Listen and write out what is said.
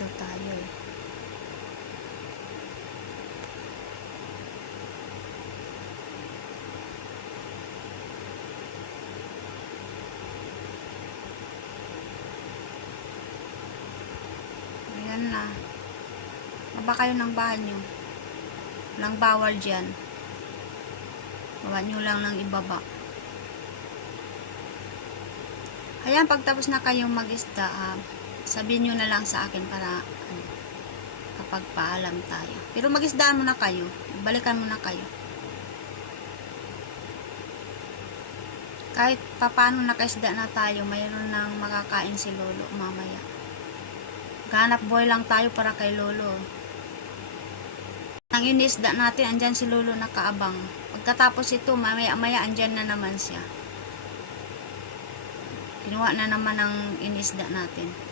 dito tayo eh. Ayan na. Baba kayo ng bahay nyo. Walang bawal dyan. Baba nyo lang ng ibaba. Ayan, pagtapos na kayong mag-isda, sabihin nyo na lang sa akin para kapag paalam tayo. Pero mag-isdaan muna kayo. Balikan muna kayo. Kahit papaano nakaisda na tayo, mayroon nang makakain si Lolo mamaya. Ganap boy lang tayo para kay Lolo. Ang inisda natin, andyan si Lolo nakaabang. Pagkatapos ito, mamaya-maya andyan na naman siya. Kinuha na naman ang inisda natin.